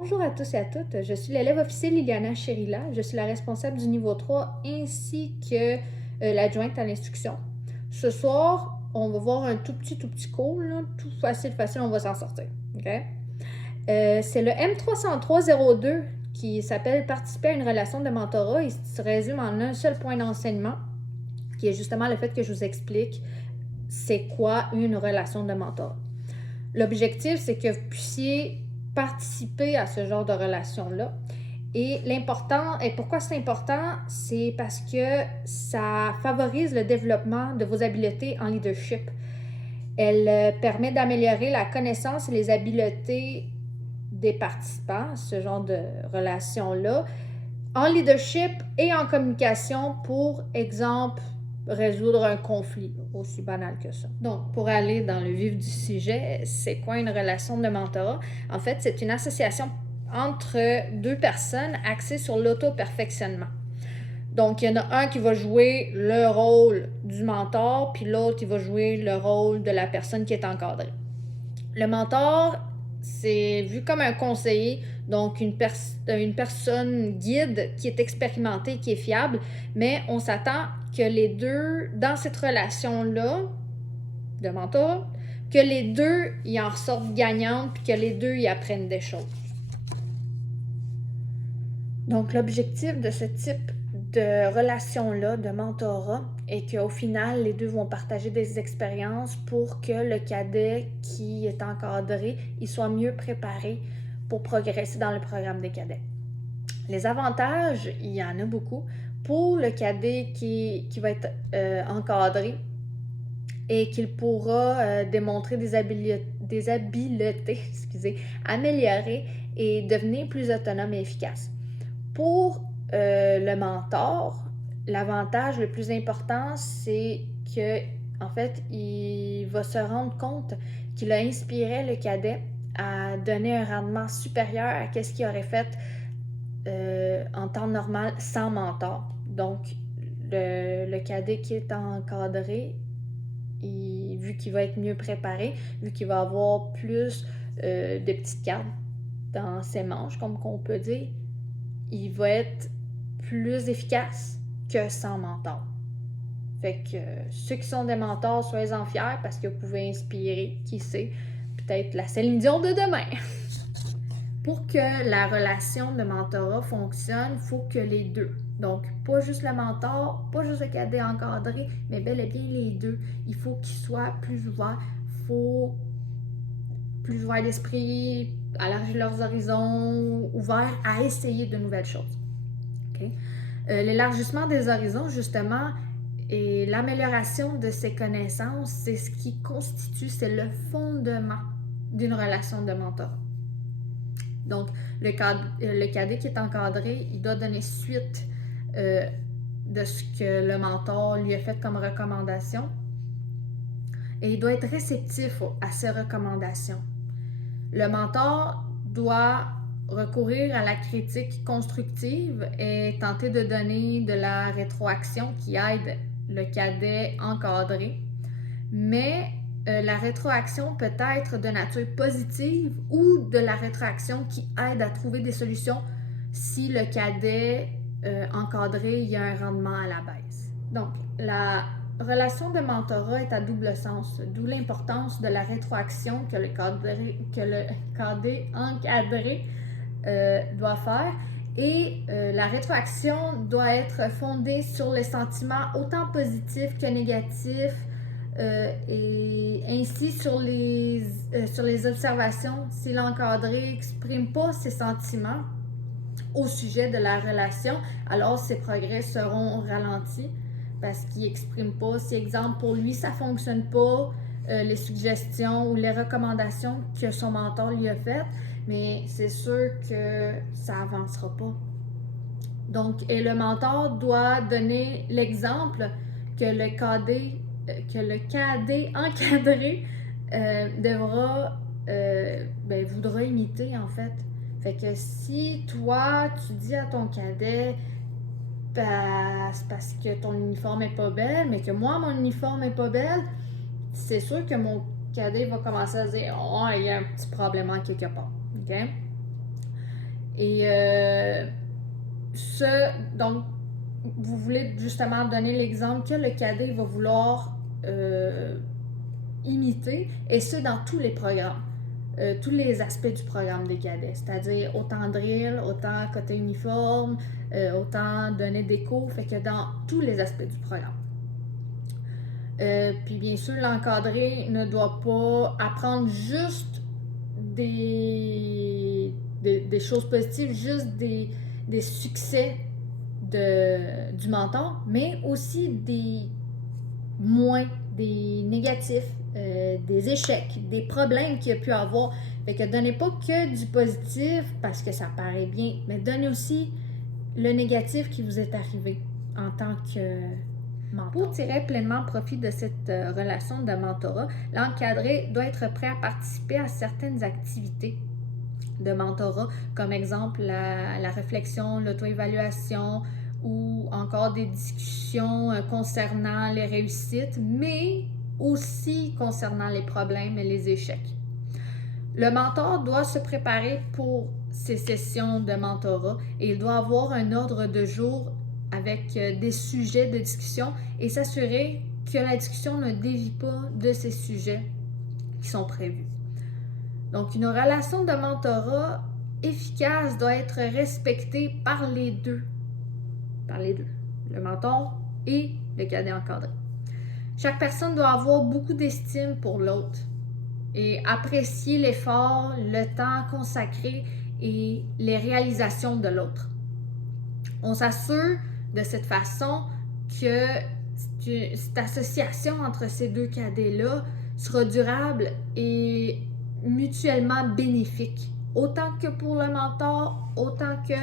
Bonjour à tous et à toutes, je suis l'élève officielle Liliana Chérila, je suis la responsable du niveau 3 ainsi que l'adjointe à l'instruction. Ce soir, on va voir un tout petit cours, là, tout facile, on va s'en sortir. Okay? C'est le M30302 qui s'appelle Participer à une relation de mentorat. Il se résume en un seul point d'enseignement, qui est justement le fait que je vous explique c'est quoi une relation de mentorat. L'objectif, c'est que vous puissiez participer à ce genre de relation-là. Et pourquoi c'est important, c'est parce que ça favorise le développement de vos habiletés en leadership. Elle permet d'améliorer la connaissance et les habiletés des participants, ce genre de relation-là, en leadership et en communication, pour exemple, résoudre un conflit, aussi banal que ça. Donc, pour aller dans le vif du sujet, c'est quoi une relation de mentorat? En fait, c'est une association entre deux personnes axée sur l'auto-perfectionnement. Donc, il y en a un qui va jouer le rôle du mentor, puis l'autre, il va jouer le rôle de la personne qui est encadrée. Le mentor, c'est vu comme un conseiller, donc une personne guide qui est expérimentée, qui est fiable, mais on s'attend que les deux, dans cette relation-là de mentor, que les deux y en ressortent gagnantes, puis que les deux y apprennent des choses. Donc, l'objectif de ce type de relation-là, de mentorat, est qu'au final, les deux vont partager des expériences pour que le cadet qui est encadré, il soit mieux préparé pour progresser dans le programme des cadets. Les avantages, il y en a beaucoup. Pour le cadet qui va être encadré et qu'il pourra démontrer des habiletés améliorées et devenir plus autonome et efficace. Pour le mentor, l'avantage le plus important, c'est que, en fait, il va se rendre compte qu'il a inspiré le cadet à donner un rendement supérieur à ce qu'il aurait fait en temps normal sans mentor. Donc, le cadet qui est encadré, vu qu'il va être mieux préparé, vu qu'il va avoir plus de petites cartes dans ses manches, comme on peut dire, il va être plus efficace que sans mentor. Fait que ceux qui sont des mentors, soyez-en fiers parce que vous pouvez inspirer, qui sait, peut-être la Céline Dion de demain. Pour que la relation de mentorat fonctionne, il faut que les deux, donc pas juste le mentor, pas juste le cadet encadré, mais bel et bien les deux, il faut qu'ils soient plus ouverts, il faut plus ouverts d'esprit, élargir leurs horizons, ouverts à essayer de nouvelles choses. Okay? L'élargissement des horizons, justement, et l'amélioration de ses connaissances, c'est ce qui constitue, c'est le fondement d'une relation de mentorat. Donc, le cadet qui est encadré, il doit donner suite de ce que le mentor lui a fait comme recommandation et il doit être réceptif à ces recommandations. Le mentor doit recourir à la critique constructive et tenter de donner de la rétroaction qui aide le cadet encadré, mais la rétroaction peut être de nature positive ou de la rétroaction qui aide à trouver des solutions si le cadet encadré il y a un rendement à la baisse. Donc, la relation de mentorat est à double sens, d'où l'importance de la rétroaction que le cadet encadré doit faire. Et la rétroaction doit être fondée sur les sentiments autant positifs que négatifs, et ainsi sur les observations. Si l'encadré n'exprime pas ses sentiments au sujet de la relation, alors ses progrès seront ralentis parce qu'il n'exprime pas. Si, exemple, pour lui, ça ne fonctionne pas, les suggestions ou les recommandations que son mentor lui a faites, mais c'est sûr que ça n'avancera pas. Donc, et le mentor doit donner l'exemple que le cadet encadré voudra imiter, en fait. Fait que si toi, tu dis à ton cadet, c'est parce que ton uniforme est pas belle, mais que moi, mon uniforme est pas belle, c'est sûr que mon cadet va commencer à dire « Oh, il y a un petit problème en quelque part. » OK? Et donc, vous voulez justement donner l'exemple que le cadet va vouloir imiter, et ce, dans tous les programmes. Tous les aspects du programme des cadets, c'est-à-dire autant drill, autant côté uniforme, autant donner des cours, fait que dans tous les aspects du programme. Puis bien sûr, l'encadré ne doit pas apprendre juste des choses positives, juste des succès du mentor, mais aussi des moins, des négatifs, des échecs, des problèmes qu'il y a pu avoir. Fait que donnez pas que du positif parce que ça paraît bien, mais donnez aussi le négatif qui vous est arrivé en tant que mentor. Pour tirer pleinement profit de cette relation de mentorat, l'encadré doit être prêt à participer à certaines activités de mentorat, comme exemple la réflexion, l'auto-évaluation, ou encore des discussions concernant les réussites, mais aussi concernant les problèmes et les échecs. Le mentor doit se préparer pour ces sessions de mentorat et il doit avoir un ordre de jour avec des sujets de discussion et s'assurer que la discussion ne dévie pas de ces sujets qui sont prévus. Donc, une relation de mentorat efficace doit être respectée par les deux, le mentor et le cadet encadré. Chaque personne doit avoir beaucoup d'estime pour l'autre et apprécier l'effort, le temps consacré et les réalisations de l'autre. On s'assure de cette façon que cette association entre ces deux cadets-là sera durable et mutuellement bénéfique, autant que pour le mentor, autant que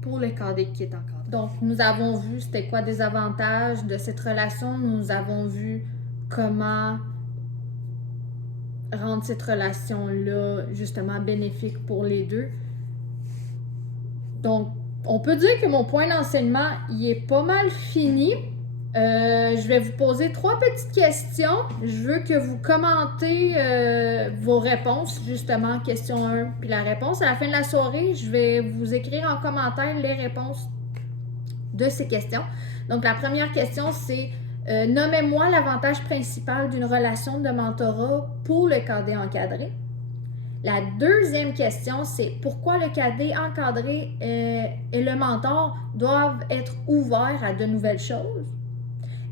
pour le cadet qui est encadré. Donc, nous avons vu c'était quoi des avantages de cette relation, nous avons vu comment rendre cette relation-là justement bénéfique pour les deux. Donc, on peut dire que mon point d'enseignement, il est pas mal fini. Je vais vous poser 3 petites questions. Je veux que vous commentez vos réponses, justement, question 1 puis la réponse. À la fin de la soirée, je vais vous écrire en commentaire les réponses de ces questions. Donc, la première question, c'est nommez-moi l'avantage principal d'une relation de mentorat pour le cadet encadré. La deuxième question, c'est pourquoi le cadet encadré et le mentor doivent être ouverts à de nouvelles choses.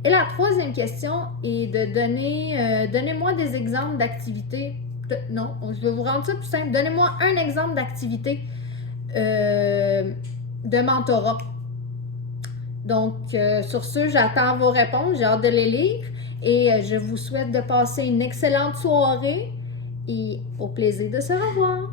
Et la troisième question est de donnez-moi des exemples d'activités. Non, je vais vous rendre ça plus simple. Donnez-moi un exemple d'activité de mentorat. Donc, sur ce, j'attends vos réponses. J'ai hâte de les lire. Et je vous souhaite de passer une excellente soirée et au plaisir de se revoir.